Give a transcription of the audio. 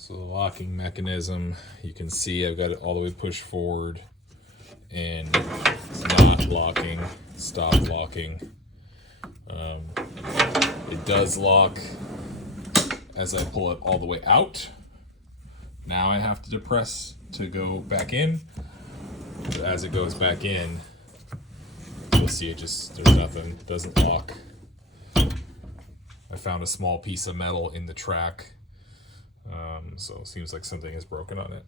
So the locking mechanism, you can see I've got it all the way pushed forward and it's not locking, stop locking. It does lock as I pull it all the way out. Now I have to depress to go back in. But as it goes back in, you'll see there's nothing, it doesn't lock. I found a small piece of metal in the track, so it seems like something is broken on it.